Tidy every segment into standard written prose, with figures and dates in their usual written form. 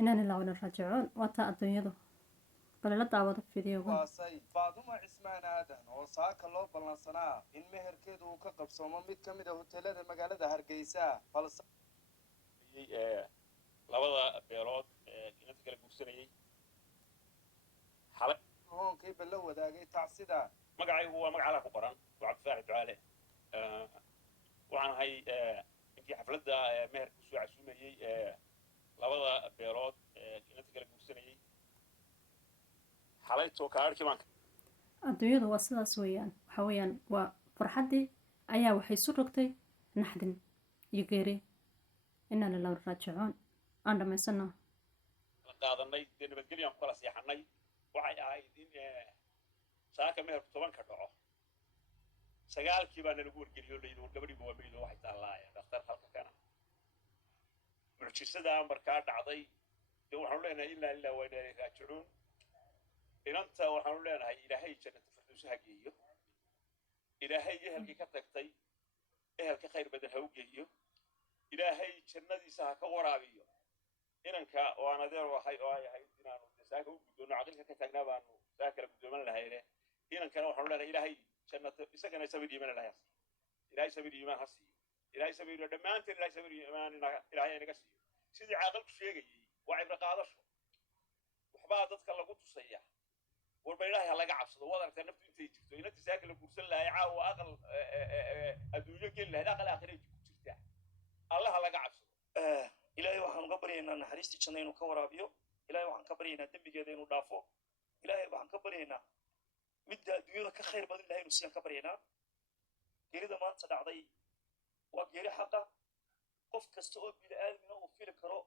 inaan ilaa rajacoon wata adduunyadu bal la daawado fideogan waasay Faaduma Cismaan Aadan oo saaka loo ballansanaa in meherkeedu uu ka qabsoomo mid ka mid ah hoteelada magaalada Hargeysa balse labada beelood inta kala guursanayay xalay hoonkay balla wadaagay tacsida magacaygu waa magaca la ku qoran Cabdi Ducaale waxaan ahay intii xafladda meherku soo casuumayay labada beelood inta kala guursanayay xalay soo kaarkii baan adduunyadu waa sidaas weeyaan waxa weeyaan waa farxaddii ayaa waxay isu rogtay naxdin iyo geeri inaan ilaa rajacoon aan dhamaysano qaadanay nabadgelyo aan kala seexanay waxay ahayd in saaka meherku 10 ka dhaco sagaalkii baan lagu wargeliyo leeyahay gabadhii waa meedo waxay taalaayeen dhakhtar halka kana mucjisada markaa dhacday waxaan leenahay ilaa waa inay rajacoon inanta waxaan leenahay ilaahay jannada firdawsi ha geeyo ilaahay ehelkii ka tagtay ehelka khayr badan ha u geeyo ilaahay jannadiisa ha ka waraabiyo inanka waan adeer waxay oo ay ahayd inaanu saaka u gudoono aqalka ka taagnaa baanu saaka la gudooman lahayn inankana waxaan leenahay ilaahay jannada isagana sabir iimaan lahayn ilaahay sabir iimaan ha siiyo ilaahay sabir dhamaanteen ilaahay sabir iimaan ilaahay inaga siiyo sidii aqalku sheegayay waa ibra qaadasho waxba dadka lagu tusaya warba ilaahay laga cabsado wadarta naftu intay jirto inta saaka la guursan lahaay caawa aqal adduunyo gel lahayd aqal aakhirada ku jirta allah laga cabsado ilaahay waxaan ka baryaynaa naxariistii jannada inuu ka waraabiyo ilaahay waxaan ka baryaynaa dambigeeda inuu dhaafo ilaahay waxaan ka baryaynaa midda adduunyada ka khayr badan ilaahay inuu siyan ka baryaynaa geerida maanta dhacday waa geeri xaqa qof kasta oo bini'aadamina uu fili karo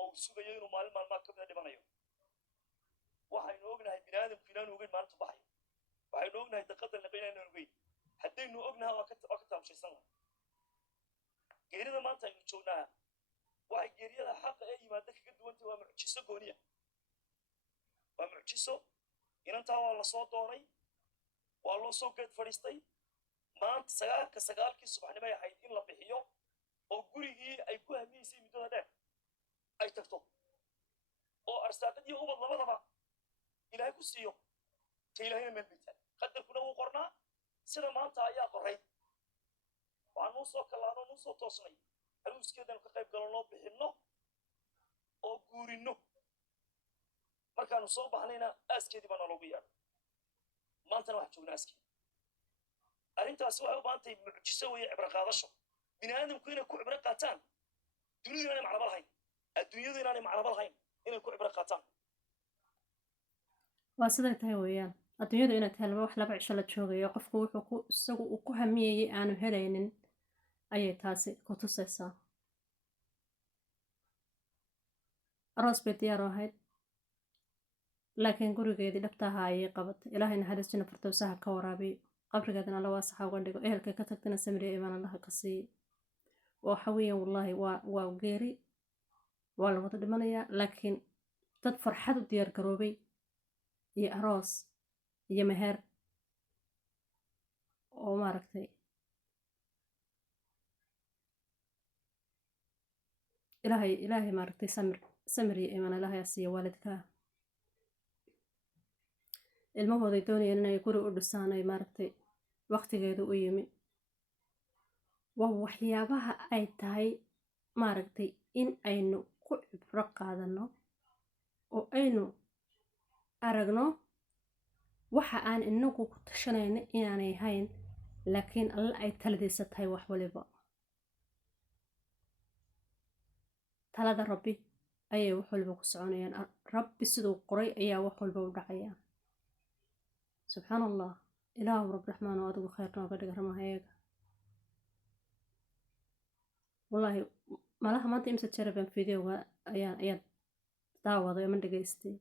oo uu sugayo inuu maalin maalmaha ka mid dhimanayo waxaynu ognahay bini'aadamku inaanu ogeyn maalintu baxayo waxaynu ognahay daqadda naqo inaanu ogeyn haddaynu ognahay waa ka taamshaysan lahay geerida maanta aynu joognaa waxay geeriyada xaqa ee yimaada kaga duwantay waa mucjiso gooniya waa mucjiso inantaa waa la soo doonay waa loo soo geed fadhiistay maanta sagaalkii subaxnimo ay ahayd in la bixiyo oo gurigii ay ku hamiyeysay muddada dheer ay tagto oo arsaaqadii ubad labadaba ilaahay ku siiyo ta ilaahayna meel baytaan qadarkuna wuu qornaa sida maanta ayaa qoray waxaan nuu soo kallaano nuu soo toosnay aruuskeedanu ka qayb galo loo bixinno oo guurinno markaanu soo baxnayna aaskeedii baana loogu yeedhay maantana waxaa joognaa aaskeedi arrintaasi waxay u baahan tahay mucjiso weeye cibro qaadasho bini'aadamku inay ku cibro qaataan dunidu inaanay macnaba lahayn adduunyadu inaanay macnaba lahayn inay ku cibro qaataan waa siday tahay weeyaan adduunyadu inay tahay wax laba cisho la joogayo qofku wuxuu isagu uu ku hamiyayay aanu helaynin ayay taasi ku tusaysaa aroos bay diyaar ahayd laakiin gurigeedii dhabtaha ayay qabatay ilaahay naxariistina firdawsaha ka waraabiyo qabrigeedana alla waasaxa uga dhigo ehelkay ka tagtana samiriya imaan allaha ka siiyey waxa weeyaan wallaahi waa geeri waa la wada dhimanayaa laakiin dad farxad u diyaar garoobay iyo aroos iyo meher oo maaragtay ilaahay maaragtay samir iyo imaan ilaahay siiya waalidkaa ilmahooday doonayeen inay guri u dhisaan ay maaragtay waqtigeedu u yimi waa waxyaabaha ay tahay maaragtay in aynu ku cibro qaadano oo aynu aragno waxa aan inagu ku tashanayna inaanay hayn laakiin alla ay taladiisa tahay wax waliba talada rabbi ayay wax walba ku soconayaan rabbi siduu qoray ayaa wax walba u dhacayaan subxaan allah ilaahu rab raxmaan oo adigu khayr nooga dhiga ramahayaga wallaahi malaha maanta imsa jaraban videoga ayaan daawaday ama dhegaystay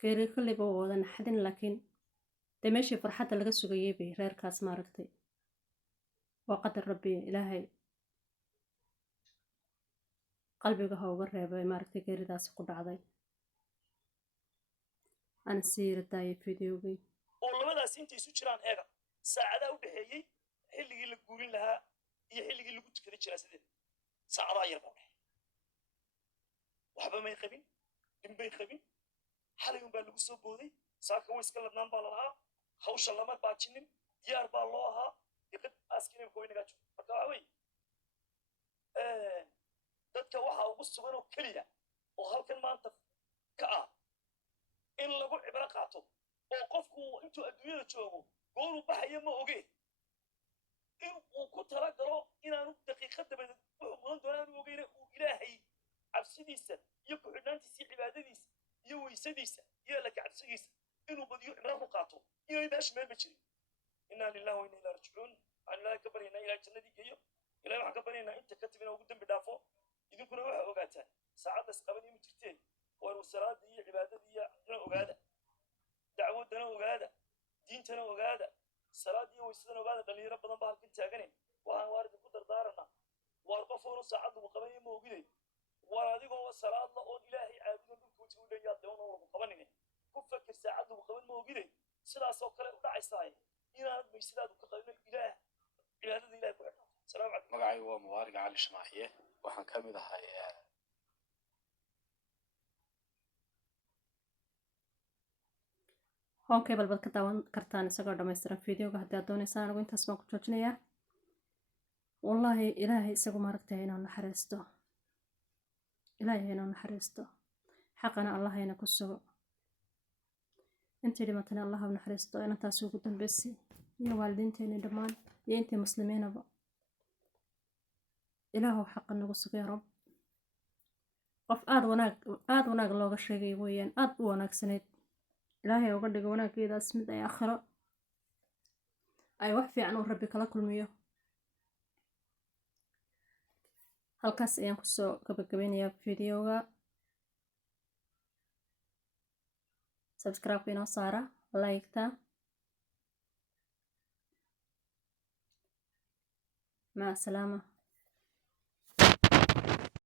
geeri kollayba waa wada naxdin laakiin dee meeshii farxadda laga sugayay bay reerkaas maaragtay waa qadar rabbi ilaahay qalbiga ha uga reebay maaragtay geeridaasi ku dhacday aan sii radaayay videogay oo labadaas intay isu jiraan eega saacadaha u dhaxeeyay xilligii la guurin lahaa iyo xilligii lagu tukaday jiraa sidee saacadaa yar buu dhahay waxba may qabin dhimbay qabin xalay unbaa lagu soo booday saaka way iska ladnaan baa lalahaa hawsha lama baajinin diyaar baa loo ahaa diqid aaskiinimka waynagaa joogo marka waxa weeye dadka waxaa ugu sugan oo keliya oo halkan maanta ka ah in lagu cibro qaato oo qofku intuu adduunyada joogo gooruu baxaya ma oge in uu ku tala galo inaanu daqiiqad dabadeed wuxuu mudan doona aanu ogeyna uu ilaahay cabsidiisa iyo ku-xidhnaantiisa iyo cibaadadiisa iyo weysadiisa iyo alla kacabsigiisa inuu badiyo cibro ku qaato inay meesha meelba jirin inaa lillahi wa inna ilaa rajicuun waxaan ilaahay ka baryaynaa ilahay jannadii geeyo ilahay waxaan ka baryaynaa inta ka tibina ugu dembi dhaafo idinkuna waxaa ogaataan saacadda isqaban ima jirteen war salaada iyo cibaadada iyo cunana ogaada dacwadana ogaada diintana ogaada salaada iyo weysadana ogaada dhalinyaro badan baa halkan taagane waxaan waar idinku dardaaranaa waar qof oonu saacad lagu qabanaya ma ogiday waar adigoo salaadla oon ilaahay caabudan dhulka weji u dheeyaa dee oon lagu qabanine ku fakir saacad lagu qaban ma ogiday sidaasoo kale u dhacaysaaye inaanad maysadaadu ka qabino ilaah cibaadada ilahay ku xidhnaato salaamu calaykum magacaygu waa mubaarig cali shamaaxiye waxaan ka mid ahay hoonkay balbad ka daawan kartaan isagoo dhammaystiran fideoga haddii aad doonaysaan anigu intaas baan ku joojinayaa wallaahi ilaahay isagu maaragtay inaan naxariisto ilaahay inaan naxariisto xaqana allahayna ku sugo intii dhimatana allah u naxariisto inantaasi ugu dambeysay iyo waalidiinteeni dhammaan iyo intii muslimiinaba ilaahu xaqa nagu sugo ya rab qof aad wanaag looga sheegay weeyaan aad u wanaagsanayd ilaahay uga dhigo wanaaggeedaas mid ay aakhiro ay wax fiican uu rabbi kala kulmiyo halkaas ayaan kusoo gabagabeynayaa fideoga subscribe inoo saara like-ta maca salaama